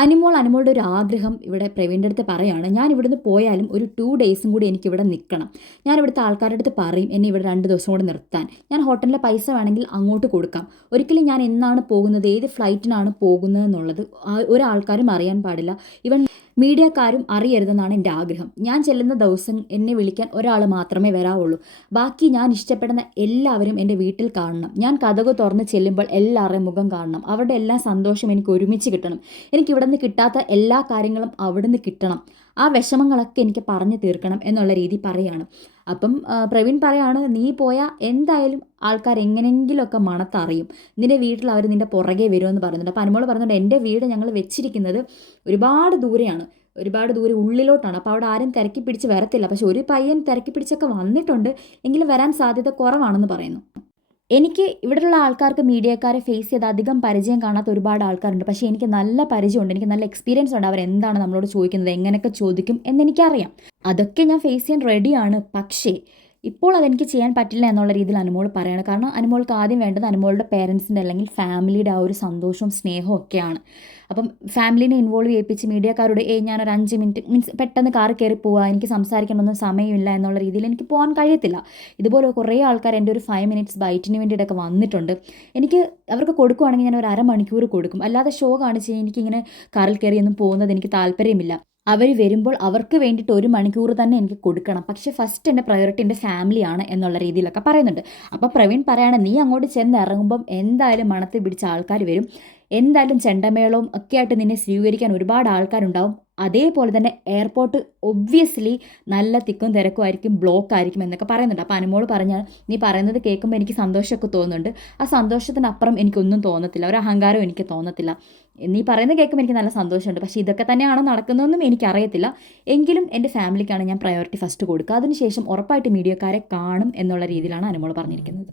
അനുമോളുടെ ഒരു ആഗ്രഹം ഇവിടെ പ്രവീണിൻ്റെ അടുത്ത് പറയാണ്, ഞാൻ ഇവിടുന്ന് പോയാലും ഒരു 2 ഡേയ്സും കൂടി എനിക്കിവിടെ നിൽക്കണം. ഞാൻ ഇവിടുത്തെ ആൾക്കാരുടെ അടുത്ത് പറയും എന്നെ ഇവിടെ 2 ദിവസം കൂടി നിർത്താൻ. ഞാൻ ഹോട്ടലിലെ പൈസ വേണമെങ്കിൽ അങ്ങോട്ട് കൊടുക്കാം. ഒരിക്കലും ഞാൻ എന്നാണ് പോകുന്നത്, ഏത് ഫ്ലൈറ്റിനാണ് പോകുന്നത് എന്നുള്ളത് ഒരാൾക്കാരും അറിയാൻ പാടില്ല. ഇവൻ മീഡിയക്കാരും അറിയരുതെന്നാണ് എൻ്റെ ആഗ്രഹം. ഞാൻ ചെല്ലുന്ന ദിവസം എന്നെ വിളിക്കാൻ ഒരാൾ മാത്രമേ വരാവുള്ളൂ. ബാക്കി ഞാൻ ഇഷ്ടപ്പെടുന്ന എല്ലാവരും എൻ്റെ വീട്ടിൽ കാണണം. ഞാൻ കതക് തുറന്ന് ചെല്ലുമ്പോൾ എല്ലാവരുടെയും മുഖം കാണണം. അവരുടെ എല്ലാ സന്തോഷം എനിക്ക് ഒരുമിച്ച് കിട്ടണം. എനിക്ക് ഇവിടെ നിന്ന് കിട്ടാത്ത എല്ലാ കാര്യങ്ങളും അവിടെ നിന്ന് കിട്ടണം. ആ വിഷമങ്ങളൊക്കെ എനിക്ക് പറഞ്ഞു തീർക്കണം എന്നുള്ള രീതി പറയാണ്. അപ്പം പ്രവീൺ പറയാണ്, നീ പോയാൽ എന്തായാലും ആൾക്കാർ എങ്ങനെയെങ്കിലുമൊക്കെ മണത്തറിയും. നിൻ്റെ വീട്ടിൽ അവർ നിൻ്റെ പുറകെ വരുമെന്ന് പറയുന്നുണ്ട്. അപ്പോൾ അനുമോൾ പറയുന്നുണ്ട്, എൻ്റെ വീട് ഞങ്ങൾ വെച്ചിരിക്കുന്നത് ഒരുപാട് ദൂരെയാണ്, ഒരുപാട് ദൂരെ ഉള്ളിലോട്ടാണ്. അപ്പോൾ അവിടെ ആരും തിരക്കി പിടിച്ച് വരത്തില്ല. പക്ഷെ ഒരു പയ്യൻ തിരക്കി പിടിച്ചൊക്കെ വന്നിട്ടുണ്ട്, എങ്കിലും വരാൻ സാധ്യത കുറവാണെന്ന് പറയുന്നു. എനിക്ക് ഇവിടെയുള്ള ആൾക്കാർക്ക് മീഡിയക്കാരെ ഫേസ് ചെയ്ത് അധികം പരിചയം കാണാത്ത ഒരുപാട് ആൾക്കാരുണ്ട്. പക്ഷേ എനിക്ക് നല്ല പരിചയമുണ്ട്, എനിക്ക് നല്ല എക്സ്പീരിയൻസ് ഉണ്ട്. അവരെന്താണ് നമ്മളോട് ചോദിക്കുന്നത്, എങ്ങനെയൊക്കെ ചോദിക്കും എന്നെനിക്കറിയാം. അതൊക്കെ ഞാൻ ഫേസ് ചെയ്യാൻ റെഡിയാണ്. പക്ഷേ ഇപ്പോൾ അതെനിക്ക് ചെയ്യാൻ പറ്റില്ല എന്നുള്ള രീതിയിൽ അനുമോൾ പറയാണ്. കാരണം അനുമോൾക്ക് ആദ്യം വേണ്ടത് അനുമോളുടെ പേരൻസിൻ്റെ അല്ലെങ്കിൽ ഫാമിലിയുടെ ആ ഒരു സന്തോഷവും സ്നേഹവും ഒക്കെയാണ്. അപ്പം ഫാമിലിനെ ഇൻവോൾവ് ചെയ്യിപ്പിച്ച് മീഡിയക്കാരോട് ഞാനൊരു 5 മിനിറ്റ് മീൻസ് പെട്ടെന്ന് കാറ് കയറി പോവുക, എനിക്ക് സംസാരിക്കണമെന്നും സമയമില്ല എന്നുള്ള രീതിയിൽ എനിക്ക് പോകാൻ കഴിയത്തില്ല. ഇതുപോലെ കുറേ ആൾക്കാർ എൻ്റെ ഒരു 5 മിനിറ്റ്സ് ബൈറ്റിന് വേണ്ടിയിട്ടൊക്കെ വന്നിട്ടുണ്ട്. എനിക്ക് അവർക്ക് കൊടുക്കുവാണെങ്കിൽ ഞാൻ ഒരു അരമണിക്കൂർ കൊടുക്കും. അല്ലാതെ ഷോ കാണിച്ച് എനിക്കിങ്ങനെ കാറിൽ കയറിയൊന്നും പോകുന്നത് എനിക്ക് താല്പര്യമില്ല. അവർ വരുമ്പോൾ അവർക്ക് വേണ്ടിയിട്ട് 1 മണിക്കൂർ തന്നെ എനിക്ക് കൊടുക്കണം. പക്ഷേ ഫസ്റ്റ് എൻ്റെ പ്രയോറിറ്റി എൻ്റെ ഫാമിലിയാണ് എന്നുള്ള രീതിയിലൊക്കെ പറയുന്നുണ്ട്. അപ്പോൾ പ്രവീൺ പറയാണ്, നീ അങ്ങോട്ട് ചെന്ന് ഇറങ്ങുമ്പം എന്തായാലും മണത്ത് പിടിച്ച ആൾക്കാർ വരും. എന്തായാലും ചെണ്ടമേളവും ഒക്കെ ആയിട്ട് നിന്നെ സ്വീകരിക്കാൻ ഒരുപാട് ആൾക്കാരുണ്ടാവും. അതേപോലെ തന്നെ എയർപോർട്ട് ഒബ്വിയസ്ലി നല്ല തിക്കും തിരക്കും ആയിരിക്കും, ബ്ലോക്ക് ആയിരിക്കും എന്നൊക്കെ പറയുന്നുണ്ട്. അപ്പോൾ അനുമോൾ പറഞ്ഞാൽ, നീ പറയുന്നത് കേൾക്കുമ്പോൾ എനിക്ക് സന്തോഷമൊക്കെ തോന്നുന്നുണ്ട്. ആ സന്തോഷത്തിനപ്പുറം എനിക്കൊന്നും തോന്നത്തില്ല, ഒരു അഹങ്കാരവും എനിക്ക് തോന്നത്തില്ല. നീ പറയുന്നത് കേൾക്കുമ്പോൾ എനിക്ക് നല്ല സന്തോഷമുണ്ട്. പക്ഷേ ഇതൊക്കെ തന്നെയാണോ നടക്കുന്നതെന്നും എനിക്കറിയത്തില്ല. എങ്കിലും എൻ്റെ ഫാമിലിക്കാണ് ഞാൻ പ്രയോറിറ്റി ഫസ്റ്റ് കൊടുക്കുക. അതിനുശേഷം ഉറപ്പായിട്ട് മീഡിയക്കാരെ കാണും എന്നുള്ള രീതിയിലാണ് അനുമോൾ പറഞ്ഞിരിക്കുന്നത്.